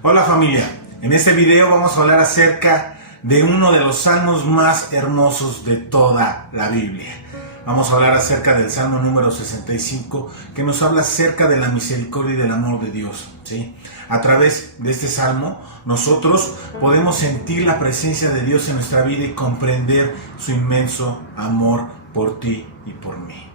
Hola familia, en este video vamos a hablar acerca de uno de los salmos más hermosos de toda la Biblia. Vamos a hablar acerca del Salmo número 65, que nos habla acerca de la misericordia y del amor de Dios, ¿sí? A través de este salmo, nosotros podemos sentir la presencia de Dios en nuestra vida y comprender su inmenso amor por ti y por mí.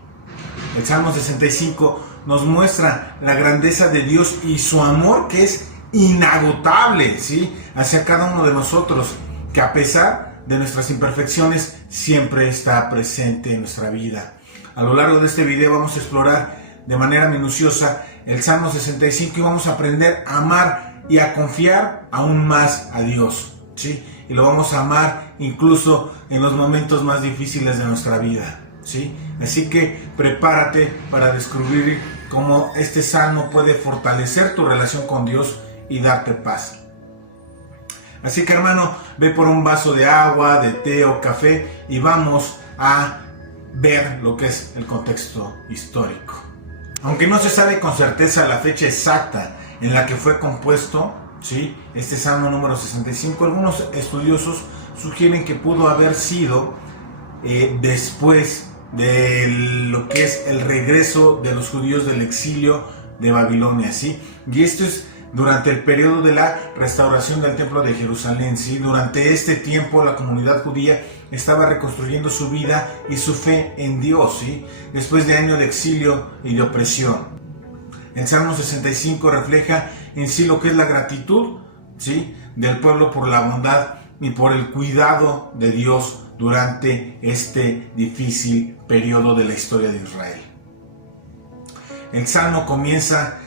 El Salmo 65 nos muestra la grandeza de Dios y su amor que es inagotable, ¿sí? Hacia cada uno de nosotros, que a pesar de nuestras imperfecciones siempre está presente en nuestra vida. A lo largo de este video vamos a explorar de manera minuciosa el Salmo 65 y vamos a aprender a amar y a confiar aún más a Dios, ¿sí? Y lo vamos a amar incluso en los momentos más difíciles de nuestra vida, ¿sí? Así que prepárate para descubrir cómo este salmo puede fortalecer tu relación con Dios y darte paz. Así que hermano, ve por un vaso de agua, de té o café y vamos a ver lo que es el contexto histórico. Aunque no se sabe con certeza la fecha exacta en la que fue compuesto, ¿sí?, este Salmo número 65, algunos estudiosos sugieren que pudo haber sido después de lo que es el regreso de los judíos del exilio de Babilonia, ¿sí? Y esto es durante el periodo de la restauración del templo de Jerusalén, ¿sí? Durante este tiempo la comunidad judía estaba reconstruyendo su vida y su fe en Dios, ¿sí?, después de años de exilio y de opresión. El Salmo 65 refleja en sí lo que es la gratitud, ¿sí?, del pueblo por la bondad y por el cuidado de Dios durante este difícil periodo de la historia de Israel. El Salmo comienza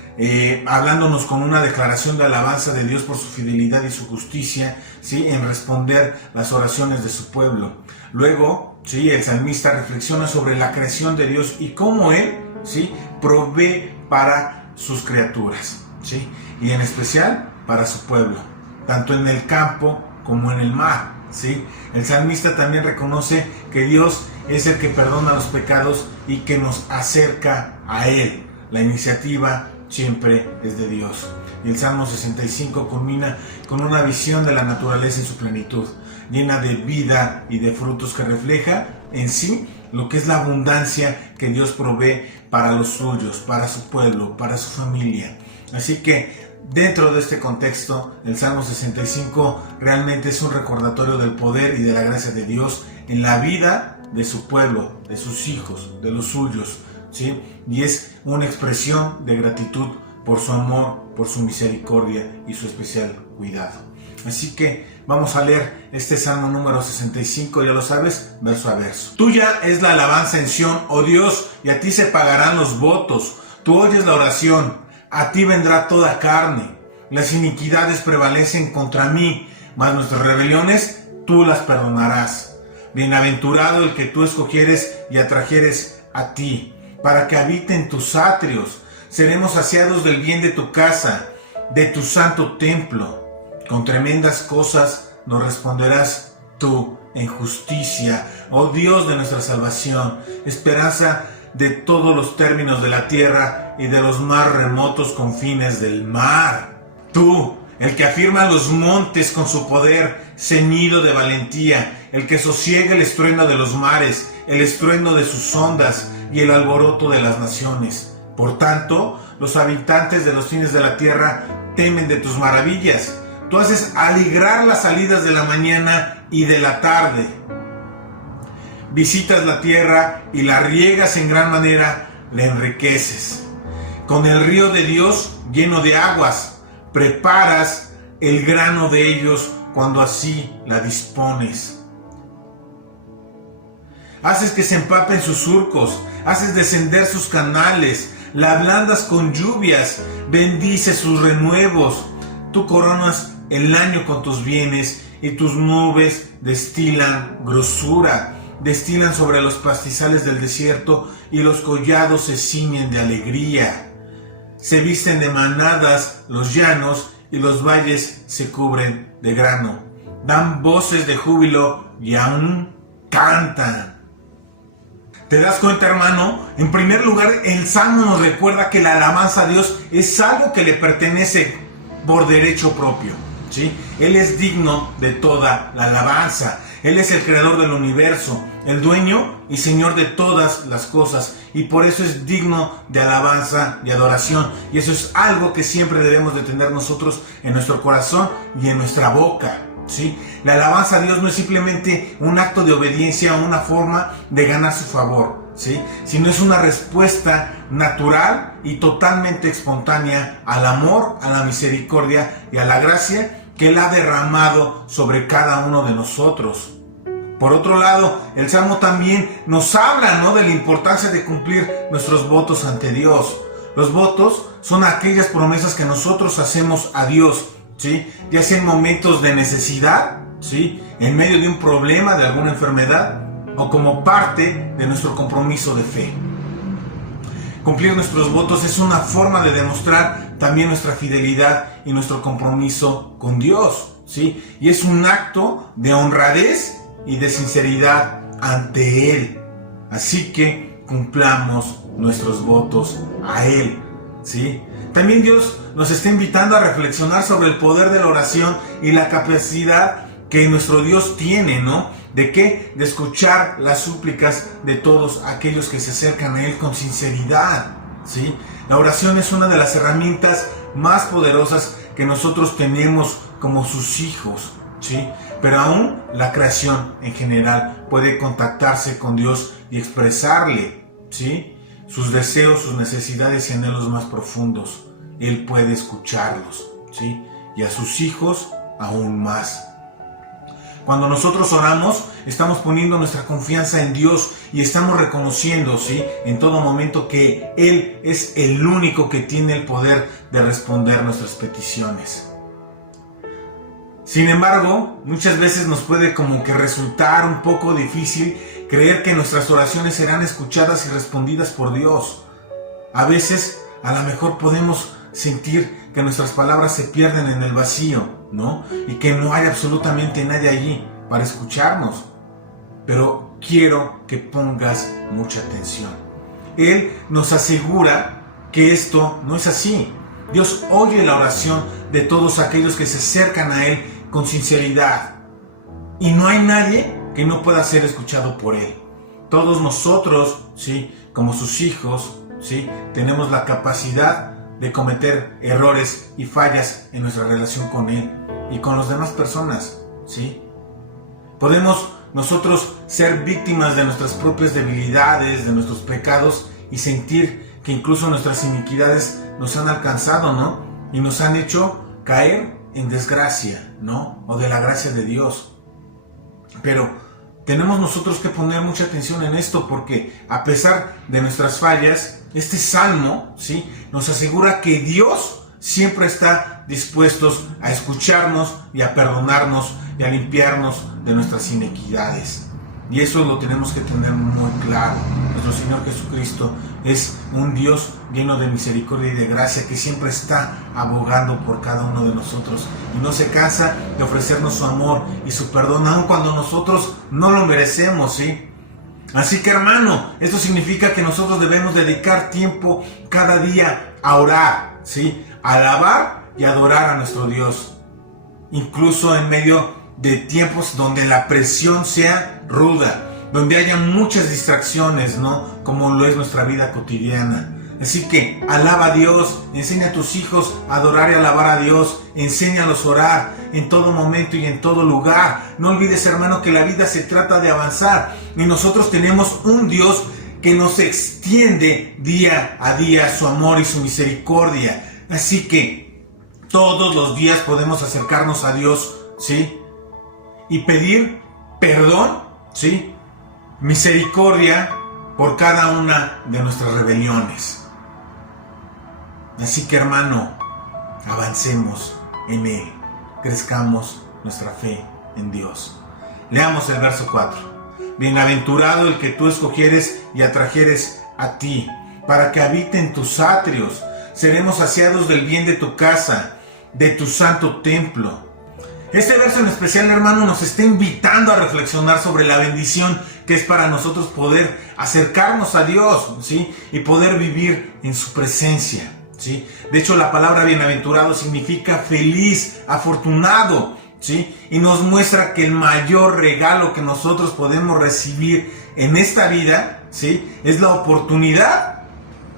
hablándonos con una declaración de alabanza de Dios por su fidelidad y su justicia, ¿sí?, en responder las oraciones de su pueblo. Luego, ¿sí?, el salmista reflexiona sobre la creación de Dios y cómo Él, ¿sí?, provee para sus criaturas, ¿sí?, y en especial para su pueblo, tanto en el campo como en el mar, ¿sí? El salmista también reconoce que Dios es el que perdona los pecados y que nos acerca a Él. La iniciativa siempre es de Dios. Y el Salmo 65 culmina con una visión de la naturaleza en su plenitud, llena de vida y de frutos, que refleja en sí lo que es la abundancia que Dios provee para los suyos, para su pueblo, para su familia. Así que dentro de este contexto, el Salmo 65 realmente es un recordatorio del poder y de la gracia de Dios en la vida de su pueblo, de sus hijos, de los suyos, ¿sí? Y es una expresión de gratitud por su amor, por su misericordia y su especial cuidado. Así que vamos a leer este Salmo número 65, ya lo sabes, verso a verso. Tuya es la alabanza en Sión, oh Dios, y a ti se pagarán los votos. Tú oyes la oración, a ti vendrá toda carne. Las iniquidades prevalecen contra mí, mas nuestras rebeliones tú las perdonarás. Bienaventurado el que tú escogieres y atrajeres a ti, para que habite en tus atrios. Seremos saciados del bien de tu casa, de tu santo templo. Con tremendas cosas nos responderás tú en justicia, oh Dios de nuestra salvación, esperanza de todos los términos de la tierra y de los más remotos confines del mar. Tú, el que afirma los montes con su poder, ceñido de valentía, el que sosiega el estruendo de los mares, el estruendo de sus ondas y el alboroto de las naciones. Por tanto, los habitantes de los fines de la tierra temen de tus maravillas. Tú haces alegrar las salidas de la mañana y de la tarde. Visitas la tierra y la riegas en gran manera, la enriqueces. Con el río de Dios lleno de aguas, preparas el grano de ellos cuando así la dispones. Haces que se empapen sus surcos, haces descender sus canales, la ablandas con lluvias, bendices sus renuevos. Tú coronas el año con tus bienes y tus nubes destilan grosura. Destilan sobre los pastizales del desierto y los collados se ciñen de alegría. Se visten de manadas los llanos y los valles se cubren de grano. Dan voces de júbilo y aún cantan. ¿Te das cuenta, hermano? En primer lugar, el Salmo nos recuerda que la alabanza a Dios es algo que le pertenece por derecho propio, ¿sí? Él es digno de toda la alabanza. Él es el creador del universo, el dueño y señor de todas las cosas, y por eso es digno de alabanza y adoración. Y eso es algo que siempre debemos de tener nosotros en nuestro corazón y en nuestra boca, ¿sí? La alabanza a Dios no es simplemente un acto de obediencia o una forma de ganar su favor, ¿sí? Sino es una respuesta natural y totalmente espontánea al amor, a la misericordia y a la gracia que Él ha derramado sobre cada uno de nosotros. Por otro lado, el Salmo también nos habla, ¿no?, de la importancia de cumplir nuestros votos ante Dios. Los votos son aquellas promesas que nosotros hacemos a Dios, ¿sí? Ya sea en momentos de necesidad, ¿sí?, en medio de un problema, de alguna enfermedad, o como parte de nuestro compromiso de fe. Cumplir nuestros votos es una forma de demostrar también nuestra fidelidad y nuestro compromiso con Dios, ¿sí? Y es un acto de honradez y de sinceridad ante Él. Así que cumplamos nuestros votos a Él, ¿sí? También Dios nos está invitando a reflexionar sobre el poder de la oración y la capacidad que nuestro Dios tiene, ¿no? ¿De qué? De escuchar las súplicas de todos aquellos que se acercan a Él con sinceridad, ¿sí? La oración es una de las herramientas más poderosas que nosotros tenemos como sus hijos, ¿sí? Pero aún la creación en general puede contactarse con Dios y expresarle, ¿sí?, sus deseos, sus necesidades y anhelos más profundos. Él puede escucharlos, ¿sí? Y a sus hijos aún más. Cuando nosotros oramos, estamos poniendo nuestra confianza en Dios y estamos reconociendo, ¿sí?, en todo momento que Él es el único que tiene el poder de responder nuestras peticiones. Sin embargo, muchas veces nos puede como que resultar un poco difícil creer que nuestras oraciones serán escuchadas y respondidas por Dios. A veces, a lo mejor podemos sentir que nuestras palabras se pierden en el vacío, ¿no? Y que no hay absolutamente nadie allí para escucharnos. Pero quiero que pongas mucha atención. Él nos asegura que esto no es así. Dios oye la oración de todos aquellos que se acercan a Él con sinceridad. Y no hay nadie que no pueda ser escuchado por Él. Todos nosotros, ¿sí?, como sus hijos, ¿sí?, tenemos la capacidad de cometer errores y fallas en nuestra relación con Él y con las demás personas, ¿sí? Podemos nosotros ser víctimas de nuestras propias debilidades, de nuestros pecados, y sentir que incluso nuestras iniquidades nos han alcanzado, ¿no? Y nos han hecho caer en desgracia, ¿no? O de la gracia de Dios. Pero tenemos nosotros que poner mucha atención en esto, porque a pesar de nuestras fallas, este salmo, ¿sí?, nos asegura que Dios siempre está dispuesto a escucharnos y a perdonarnos y a limpiarnos de nuestras iniquidades. Y eso lo tenemos que tener muy claro. Nuestro Señor Jesucristo es un Dios lleno de misericordia y de gracia, que siempre está abogando por cada uno de nosotros y no se cansa de ofrecernos su amor y su perdón, aun cuando nosotros no lo merecemos, ¿sí? Así que, hermano, esto significa que nosotros debemos dedicar tiempo cada día a orar, ¿sí?, a alabar y adorar a nuestro Dios, incluso en medio de tiempos donde la presión sea ruda, donde haya muchas distracciones, ¿no?, como lo es nuestra vida cotidiana. Así que alaba a Dios, enseña a tus hijos a adorar y alabar a Dios, enséñalos a orar en todo momento y en todo lugar. No olvides, hermano, que la vida se trata de avanzar y nosotros tenemos un Dios que nos extiende día a día su amor y su misericordia. Así que todos los días podemos acercarnos a Dios, ¿sí?, y pedir perdón, ¿sí?, misericordia por cada una de nuestras rebeliones. Así que, hermano, avancemos en Él, crezcamos nuestra fe en Dios. Leamos el verso 4. Bienaventurado el que tú escogieres y atrajeres a ti, para que habite en tus atrios. Seremos saciados del bien de tu casa, de tu santo templo. Este verso en especial, hermano, nos está invitando a reflexionar sobre la bendición que es para nosotros poder acercarnos a Dios, ¿sí?, y poder vivir en su presencia. ¿sí? De hecho, la palabra bienaventurado significa feliz, afortunado, ¿sí? Y nos muestra que el mayor regalo que nosotros podemos recibir en esta vida, ¿sí?, es la oportunidad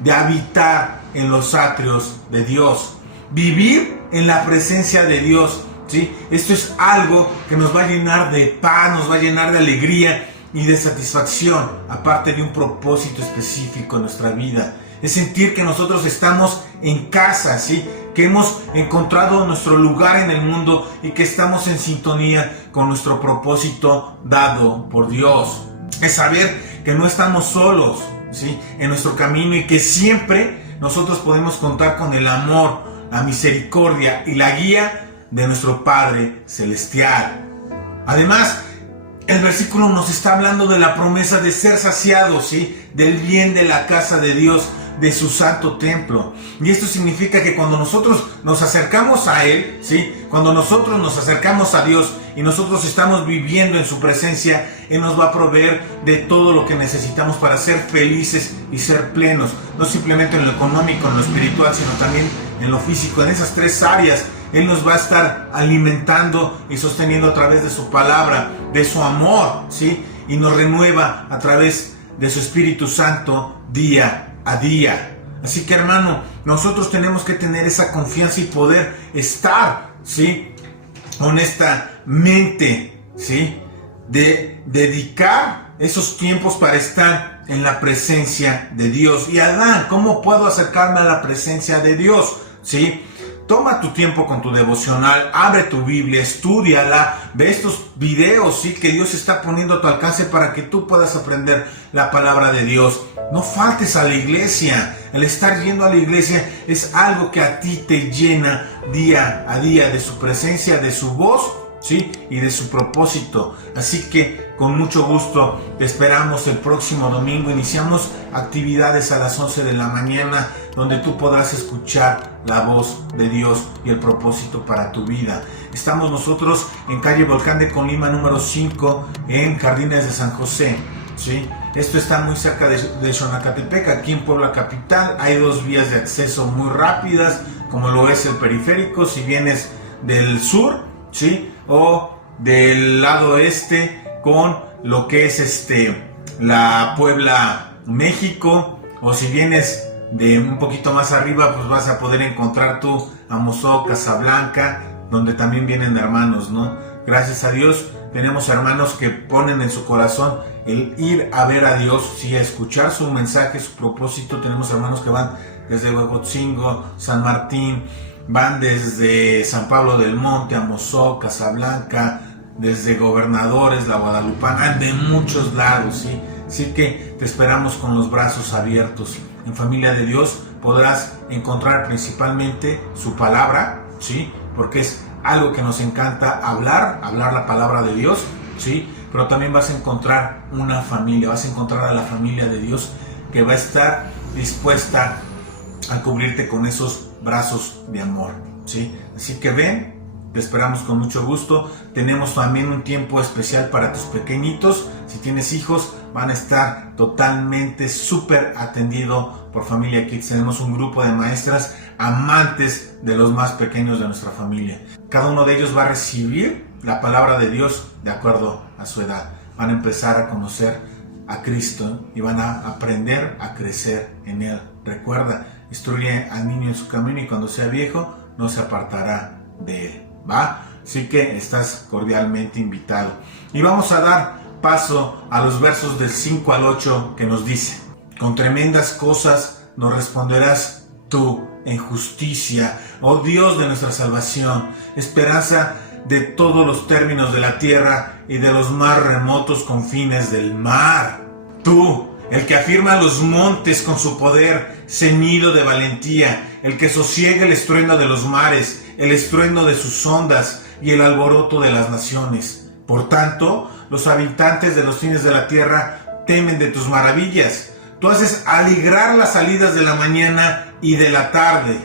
de habitar en los atrios de Dios, vivir en la presencia de Dios, ¿sí? Esto es algo que nos va a llenar de paz, nos va a llenar de alegría y de satisfacción, aparte de un propósito específico en nuestra vida. Es sentir que nosotros estamos en casa, ¿sí?, que hemos encontrado nuestro lugar en el mundo y que estamos en sintonía con nuestro propósito dado por Dios. Es saber que no estamos solos, ¿sí?, en nuestro camino, y que siempre nosotros podemos contar con el amor, la misericordia y la guía de nuestro Padre Celestial. Además, el versículo nos está hablando de la promesa de ser saciados, ¿sí?, del bien de la casa de Dios, de su santo templo. Y esto significa que cuando nosotros nos acercamos a Él, ¿sí?, cuando nosotros nos acercamos a Dios y nosotros estamos viviendo en su presencia, Él nos va a proveer de todo lo que necesitamos para ser felices y ser plenos, no simplemente en lo económico, en lo espiritual, sino también en lo físico. En esas tres áreas Él nos va a estar alimentando y sosteniendo a través de su palabra, de su amor, ¿sí?, y nos renueva a través de su Espíritu Santo día a día. Así que, hermano, nosotros tenemos que tener esa confianza y poder estar, ¿sí?, honestamente, ¿sí?, de dedicar esos tiempos para estar en la presencia de Dios. Y Adán, ¿cómo puedo acercarme a la presencia de Dios? ¿Sí? Toma tu tiempo con tu devocional, abre tu Biblia, estúdiala, ve estos videos, ¿sí?, que Dios está poniendo a tu alcance para que tú puedas aprender la palabra de Dios. No faltes a la iglesia. El estar yendo a la iglesia es algo que a ti te llena día a día de su presencia, de su voz, ¿sí?, y de su propósito. Así que con mucho gusto te esperamos el próximo domingo. Iniciamos actividades a las 11 de la mañana, donde tú podrás escuchar la voz de Dios y el propósito para tu vida. Estamos nosotros en calle Volcán de Colima número 5, en Jardines de San José, ¿sí? Esto está muy cerca de Xonacatepec, aquí en Puebla Capital. Hay dos vías de acceso muy rápidas, como lo es el periférico, si vienes del sur, ¿sí?, o del lado este, con lo que es la Puebla, México, o si vienes de un poquito más arriba, pues vas a poder encontrar tú Amozoc, Casablanca, donde también vienen hermanos, ¿no? Gracias a Dios tenemos hermanos que ponen en su corazón el ir a ver a Dios, sí, a escuchar su mensaje, su propósito. Tenemos hermanos que van desde Huejotzingo, San Martín, van desde San Pablo del Monte, Amozoc, Casablanca, desde Gobernadores, La Guadalupana, de muchos lados, ¿sí? Así que te esperamos con los brazos abiertos. En Familia de Dios podrás encontrar principalmente su palabra, ¿sí?, porque es algo que nos encanta hablar la palabra de Dios, ¿sí?, pero también vas a encontrar una familia, vas a encontrar a la familia de Dios que va a estar dispuesta a cubrirte con esos brazos de amor, ¿sí? Así que ven, te esperamos con mucho gusto. Tenemos también un tiempo especial para tus pequeñitos. Si tienes hijos, van a estar totalmente súper atendidos por Familia Kids. Tenemos un grupo de maestras amantes de los más pequeños de nuestra familia. Cada uno de ellos va a recibir la palabra de Dios de acuerdo a su edad. Van a empezar a conocer a Cristo y van a aprender a crecer en Él. Recuerda, instruye al niño en su camino y cuando sea viejo no se apartará de él, ¿va? Así que estás cordialmente invitado. Y vamos a dar paso a los versos del 5 al 8 que nos dice: con tremendas cosas nos responderás tú en justicia, oh Dios de nuestra salvación, esperanza de todos los términos de la tierra y de los más remotos confines del mar. Tú, el que afirma los montes con su poder, ceñido de valentía, el que sosiega el estruendo de los mares, el estruendo de sus ondas y el alboroto de las naciones. Por tanto, los habitantes de los fines de la tierra temen de tus maravillas. Tú haces alegrar las salidas de la mañana y de la tarde.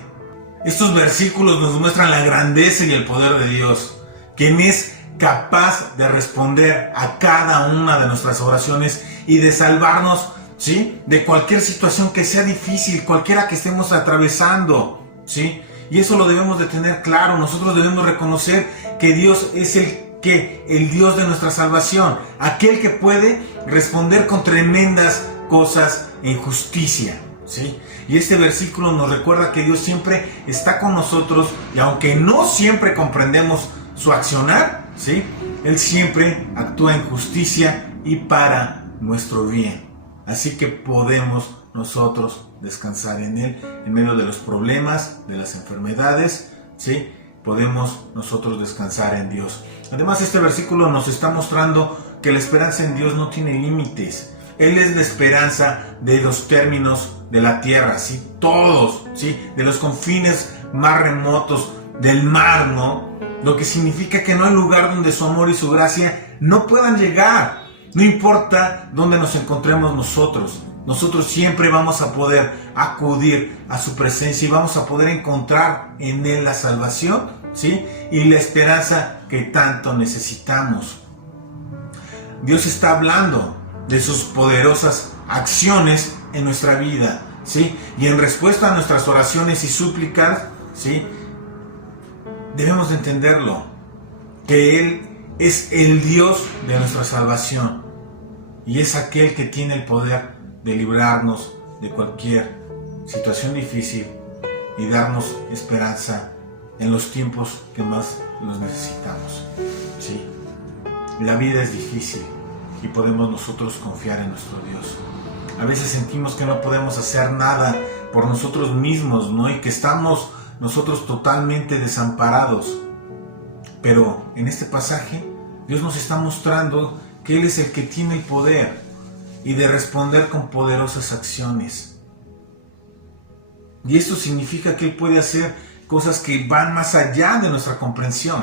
Estos versículos nos muestran la grandeza y el poder de Dios, quien es capaz de responder a cada una de nuestras oraciones y de salvarnos, ¿sí? De cualquier situación que sea difícil, cualquiera que estemos atravesando, ¿sí? Y eso lo debemos de tener claro. Nosotros debemos reconocer que Dios es el Dios de nuestra salvación, aquel que puede responder con tremendas cosas en justicia, ¿sí? Y este versículo nos recuerda que Dios siempre está con nosotros, y aunque no siempre comprendemos su accionar, ¿sí? Él siempre actúa en justicia y para nuestro bien. Así que podemos nosotros descansar en Él en medio de los problemas, de las enfermedades, ¿sí? Podemos nosotros descansar en Dios. Además, este versículo nos está mostrando que la esperanza en Dios no tiene límites. Él es la esperanza de los términos de la tierra, ¿sí? Todos, ¿sí? De los confines más remotos del mar, ¿no? Lo que significa que no hay lugar donde su amor y su gracia no puedan llegar. No importa dónde nos encontremos nosotros. Nosotros siempre vamos a poder acudir a su presencia y vamos a poder encontrar en Él la salvación, ¿sí? Y la esperanza que tanto necesitamos. Dios está hablando de sus poderosas acciones en nuestra vida, ¿sí? Y en respuesta a nuestras oraciones y súplicas, ¿sí? Debemos de entenderlo, que Él es el Dios de nuestra salvación y es aquel que tiene el poder de librarnos de cualquier situación difícil y darnos esperanza en los tiempos que más los necesitamos, ¿sí? La vida es difícil y podemos nosotros confiar en nuestro Dios. A veces sentimos que no podemos hacer nada por nosotros mismos, ¿no? Y que estamos nosotros totalmente desamparados. Pero en este pasaje Dios nos está mostrando que Él es el que tiene el poder y de responder con poderosas acciones. Y esto significa que Él puede hacer cosas que van más allá de nuestra comprensión,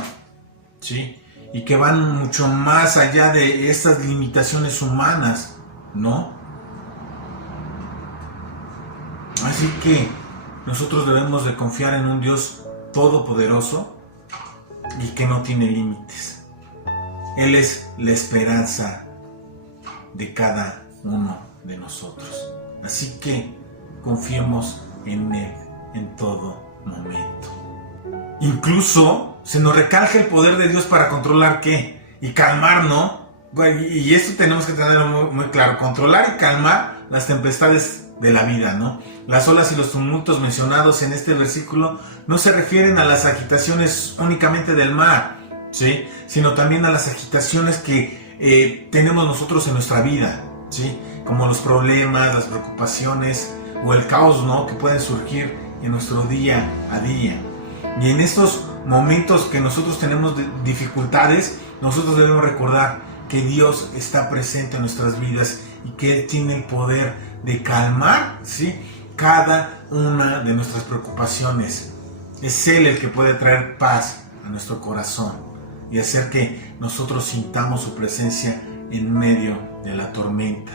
¿sí? Y que van mucho más allá de estas limitaciones humanas, ¿no? Así que nosotros debemos de confiar en un Dios todopoderoso y que no tiene límites. Él es la esperanza de cada uno de nosotros. Así que confiemos en Él en todo momento. Incluso se nos recalca el poder de Dios para controlar ¿qué? Y calmar, ¿no? Y esto tenemos que tenerlo muy claro. Controlar y calmar las tempestades de la vida, ¿no? Las olas y los tumultos mencionados en este versículo no se refieren a las agitaciones únicamente del mar, ¿sí? Sino también a las agitaciones que tenemos nosotros en nuestra vida, ¿sí? Como los problemas, las preocupaciones o el caos, ¿no? Que pueden surgir en nuestro día a día. Y en estos momentos que nosotros tenemos dificultades, nosotros debemos recordar que Dios está presente en nuestras vidas y que Él tiene el poder de calmar, ¿sí? Cada una de nuestras preocupaciones. Es Él el que puede traer paz a nuestro corazón y hacer que nosotros sintamos su presencia en medio de la tormenta.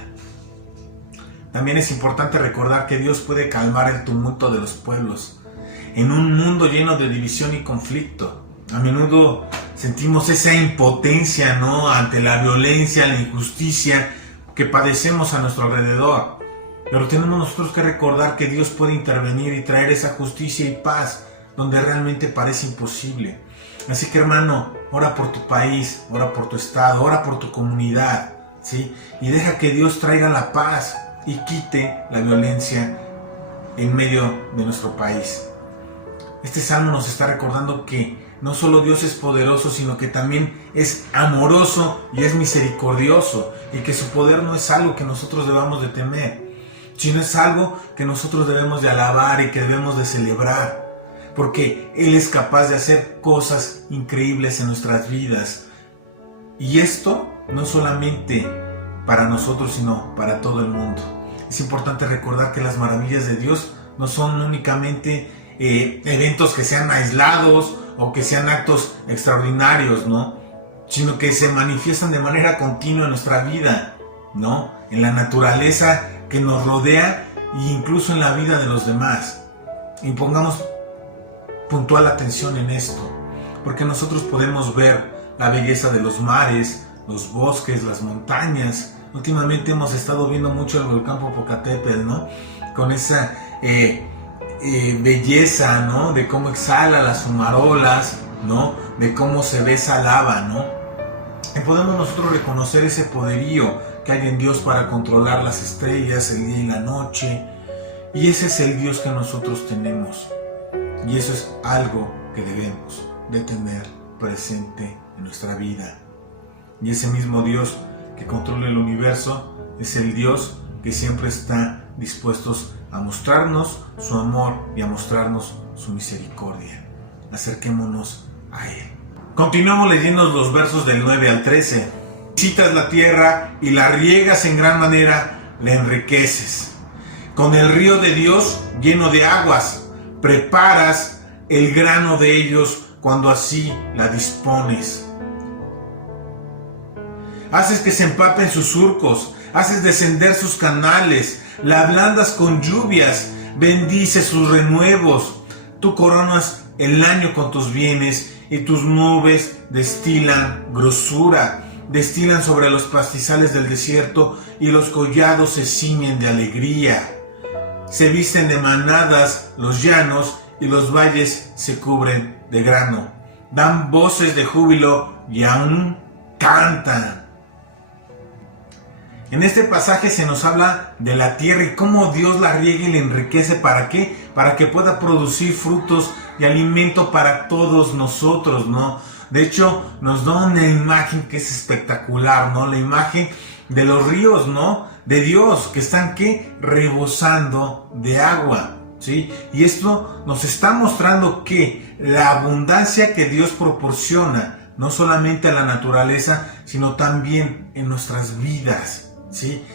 También es importante recordar que Dios puede calmar el tumulto de los pueblos. En un mundo lleno de división y conflicto, a menudo sentimos esa impotencia, ¿no? Ante la violencia, la injusticia que padecemos a nuestro alrededor. Pero tenemos nosotros que recordar que Dios puede intervenir y traer esa justicia y paz donde realmente parece imposible. Así que, hermano, ora por tu país, ora por tu estado, ora por tu comunidad, ¿sí? Y deja que Dios traiga la paz y quite la violencia en medio de nuestro país. Este salmo nos está recordando que no solo Dios es poderoso, sino que también es amoroso y es misericordioso, y que su poder no es algo que nosotros debamos de temer, sino es algo que nosotros debemos de alabar y que debemos de celebrar, porque Él es capaz de hacer cosas increíbles en nuestras vidas. Y esto no solamente para nosotros, sino para todo el mundo. Es importante recordar que las maravillas de Dios no son únicamente eventos que sean aislados o que sean actos extraordinarios, ¿no? Sino que se manifiestan de manera continua en nuestra vida, ¿no? En la naturaleza que nos rodea e incluso en la vida de los demás. Y pongamos puntual atención en esto, porque nosotros podemos ver la belleza de los mares, los bosques, las montañas Últimamente hemos estado viendo mucho el volcán Popocatépetl, ¿no? Con esa belleza, ¿no? De cómo exhala las fumarolas, ¿no? De cómo se ve esa lava, ¿no? Y podemos nosotros reconocer ese poderío que hay en Dios para controlar las estrellas, el día y la noche. Y ese es el Dios que nosotros tenemos. Y eso es algo que debemos de tener presente en nuestra vida. Y ese mismo Dios que controla el universo es el Dios que siempre está dispuesto a mostrarnos su amor y a mostrarnos su misericordia. Acerquémonos a Él. Continuamos leyendo los versos del 9 al 13. Visitas la tierra y la riegas en gran manera, la enriqueces. Con el río de Dios lleno de aguas, preparas el grano de ellos cuando así la dispones. Haces que se empapen sus surcos, haces descender sus canales, la ablandas con lluvias, bendices sus renuevos. Tú coronas el año con tus bienes y tus nubes destilan grosura. Destilan sobre los pastizales del desierto y los collados se ciñen de alegría. Se visten de manadas los llanos y los valles se cubren de grano. Dan voces de júbilo y aún cantan. En este pasaje se nos habla de la tierra y cómo Dios la riega y la enriquece. ¿Para qué? Para que pueda producir frutos y alimento para todos nosotros, ¿no? De hecho, nos da una imagen que es espectacular, ¿no? La imagen de los ríos, ¿no? De Dios, que están, ¿qué? Rebosando de agua, ¿sí? Y esto nos está mostrando que la abundancia que Dios proporciona, no solamente a la naturaleza, sino también en nuestras vidas, ¿sí?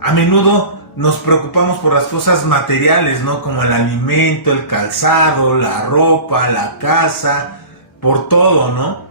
A menudo nos preocupamos por las cosas materiales, ¿no? Como el alimento, el calzado, la ropa, la casa, por todo, ¿no?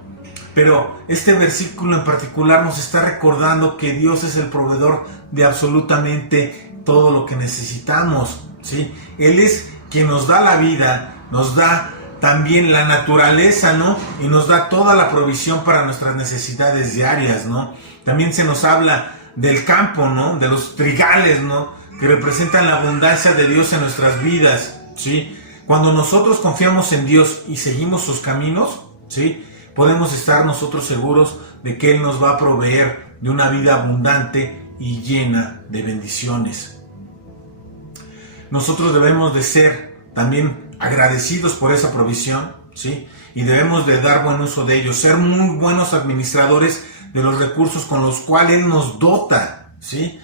Pero este versículo en particular nos está recordando que Dios es el proveedor de absolutamente todo lo que necesitamos, ¿sí? Él es quien nos da la vida, nos da también la naturaleza, ¿no? Y nos da toda la provisión para nuestras necesidades diarias, ¿no? También se nos habla del campo, ¿no? De los trigales, ¿no? Que representan la abundancia de Dios en nuestras vidas, ¿sí? Cuando nosotros confiamos en Dios y seguimos sus caminos, ¿sí? Podemos estar nosotros seguros de que Él nos va a proveer de una vida abundante y llena de bendiciones. Nosotros debemos de ser también agradecidos por esa provisión, ¿sí? Y debemos de dar buen uso de ellos, ser muy buenos administradores de los recursos con los cuales Él nos dota, ¿sí?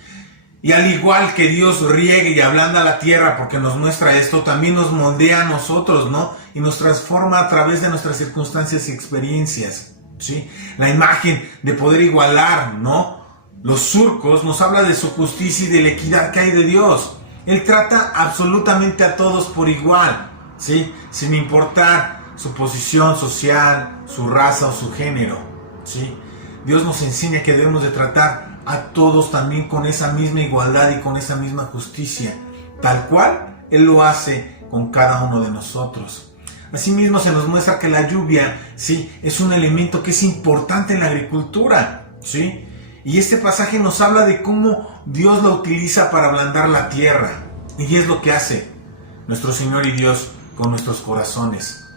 Y al igual que Dios riegue y ablanda la tierra porque nos muestra esto, también nos moldea a nosotros, ¿no? Y nos transforma a través de nuestras circunstancias y experiencias, ¿sí? La imagen de poder igualar, ¿no? Los surcos nos habla de su justicia y de la equidad que hay de Dios. Él trata absolutamente a todos por igual, ¿sí? Sin importar su posición social, su raza o su género, ¿sí? Dios nos enseña que debemos de tratar a todos también con esa misma igualdad y con esa misma justicia, tal cual Él lo hace con cada uno de nosotros. Asimismo se nos muestra que la lluvia, ¿sí? Es un elemento que es importante en la agricultura, ¿sí? Y este pasaje nos habla de cómo Dios la utiliza para ablandar la tierra. Y es lo que hace nuestro Señor y Dios con nuestros corazones,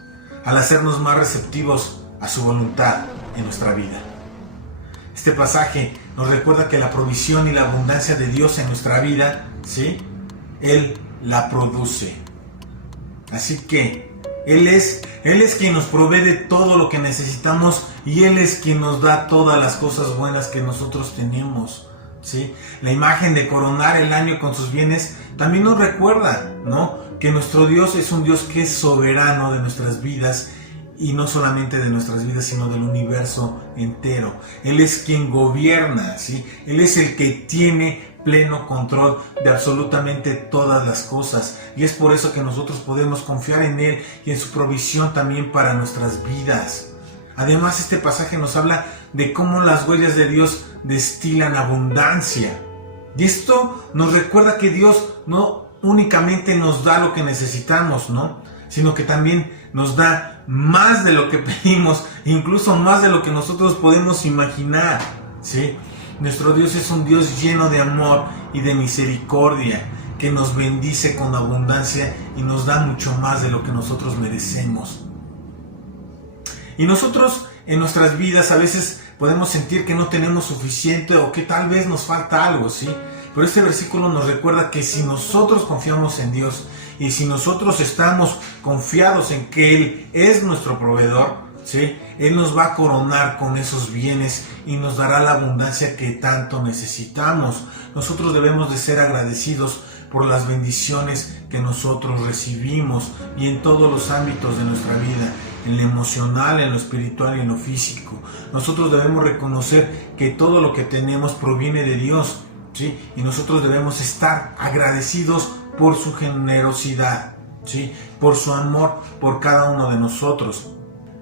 al hacernos más receptivos a su voluntad en nuestra vida. Este pasaje nos recuerda que la provisión y la abundancia de Dios en nuestra vida, ¿sí? Él la produce. Así que Él es quien nos provee de todo lo que necesitamos y Él es quien nos da todas las cosas buenas que nosotros tenemos, ¿sí? La imagen de coronar el año con sus bienes también nos recuerda, ¿no? Que nuestro Dios es un Dios que es soberano de nuestras vidas. Y no solamente de nuestras vidas, sino del universo entero. Él es quien gobierna, ¿sí? Él es el que tiene pleno control de absolutamente todas las cosas. Y es por eso que nosotros podemos confiar en Él y en su provisión también para nuestras vidas. Además, este pasaje nos habla de cómo las huellas de Dios destilan abundancia. Y esto nos recuerda que Dios no únicamente nos da lo que necesitamos, ¿no? Sino que también nos da más de lo que pedimos, incluso más de lo que nosotros podemos imaginar, ¿sí? Nuestro Dios es un Dios lleno de amor y de misericordia, que nos bendice con abundancia y nos da mucho más de lo que nosotros merecemos. Y nosotros en nuestras vidas a veces podemos sentir que no tenemos suficiente o que tal vez nos falta algo, ¿sí? Pero este versículo nos recuerda que si nosotros confiamos en Dios y si nosotros estamos confiados en que Él es nuestro proveedor, ¿sí?, Él nos va a coronar con esos bienes y nos dará la abundancia que tanto necesitamos. Nosotros debemos de ser agradecidos por las bendiciones que nosotros recibimos y en todos los ámbitos de nuestra vida, en lo emocional, en lo espiritual y en lo físico. Nosotros debemos reconocer que todo lo que tenemos proviene de Dios, ¿sí? Y nosotros debemos estar agradecidos por su generosidad, ¿sí?, por su amor por cada uno de nosotros.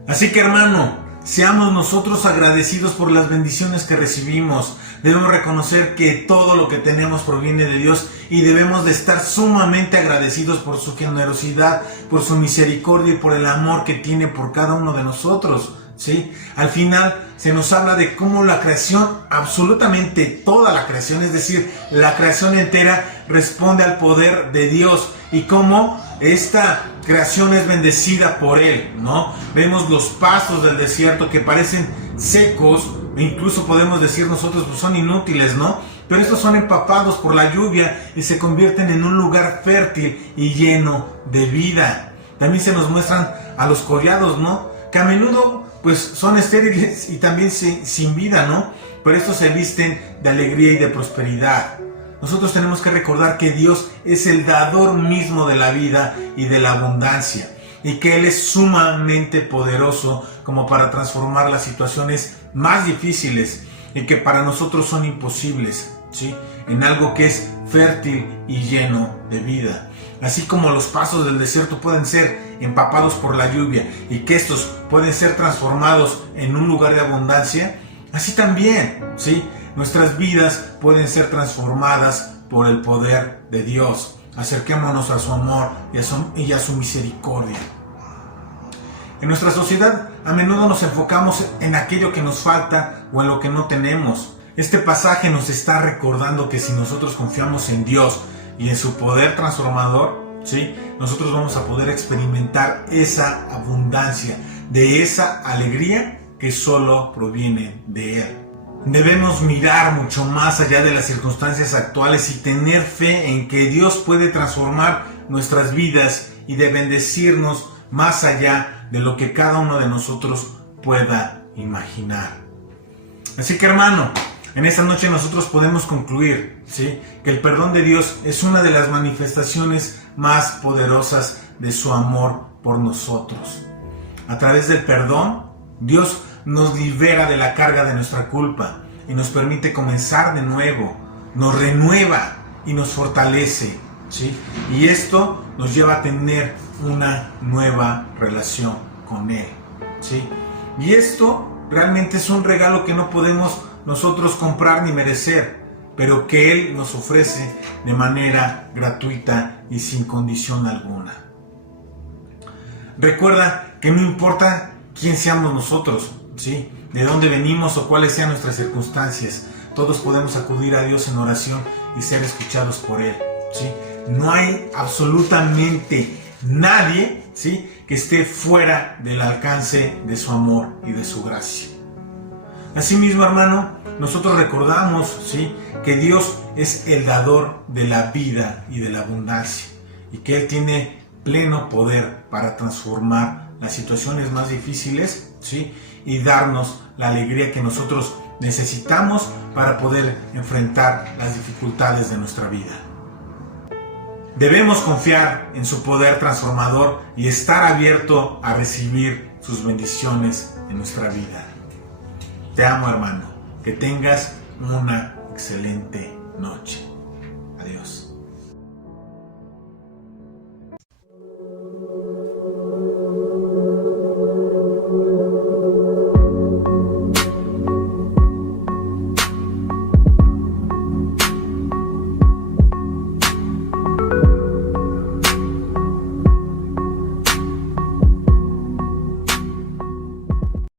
Así que, hermano, seamos nosotros agradecidos por las bendiciones que recibimos. Debemos reconocer que todo lo que tenemos proviene de Dios y debemos de estar sumamente agradecidos por su generosidad, por su misericordia y por el amor que tiene por cada uno de nosotros, ¿sí? Al final se nos habla de cómo la creación, absolutamente toda la creación, es decir, la creación entera, responde al poder de Dios y cómo esta creación es bendecida por Él, ¿no? Vemos los pastos del desierto que parecen secos, incluso podemos decir nosotros pues son inútiles, ¿no? Pero estos son empapados por la lluvia y se convierten en un lugar fértil y lleno de vida. También se nos muestran a los collados, ¿no?, que a menudo pues son estériles y también sin vida, ¿no? Pero estos se visten de alegría y de prosperidad. Nosotros tenemos que recordar que Dios es el dador mismo de la vida y de la abundancia, y que Él es sumamente poderoso como para transformar las situaciones más difíciles y que para nosotros son imposibles, ¿sí?, en algo que es fértil y lleno de vida. Así como los pastos del desierto pueden ser empapados por la lluvia y que estos pueden ser transformados en un lugar de abundancia, así también, ¿sí?, nuestras vidas pueden ser transformadas por el poder de Dios. Acerquémonos a su amor y a su misericordia. En nuestra sociedad a menudo nos enfocamos en aquello que nos falta o en lo que no tenemos. Este pasaje nos está recordando que si nosotros confiamos en Dios y en su poder transformador, ¿sí?, nosotros vamos a poder experimentar esa abundancia, de esa alegría que solo proviene de Él. Debemos mirar mucho más allá de las circunstancias actuales y tener fe en que Dios puede transformar nuestras vidas y de bendecirnos más allá de lo que cada uno de nosotros pueda imaginar. Así que, hermano, en esta noche nosotros podemos concluir, ¿sí?, que el perdón de Dios es una de las manifestaciones más poderosas de su amor por nosotros. A través del perdón, Dios nos libera de la carga de nuestra culpa y nos permite comenzar de nuevo, nos renueva y nos fortalece, ¿sí? Y esto nos lleva a tener una nueva relación con Él, ¿sí? Y esto realmente es un regalo que no podemos nosotros comprar ni merecer, pero que Él nos ofrece de manera gratuita y sin condición alguna. Recuerda que no importa quién seamos nosotros, ¿sí?, de dónde venimos o cuáles sean nuestras circunstancias, todos podemos acudir a Dios en oración y ser escuchados por Él, ¿sí? No hay absolutamente nadie, ¿sí?, que esté fuera del alcance de su amor y de su gracia. Asimismo, hermano, nosotros recordamos, ¿sí?, que Dios es el dador de la vida y de la abundancia y que Él tiene pleno poder para transformar las situaciones más difíciles, ¿sí?, y darnos la alegría que nosotros necesitamos para poder enfrentar las dificultades de nuestra vida. Debemos confiar en su poder transformador y estar abierto a recibir sus bendiciones en nuestra vida. Te amo, hermano. Que tengas una excelente noche. Adiós.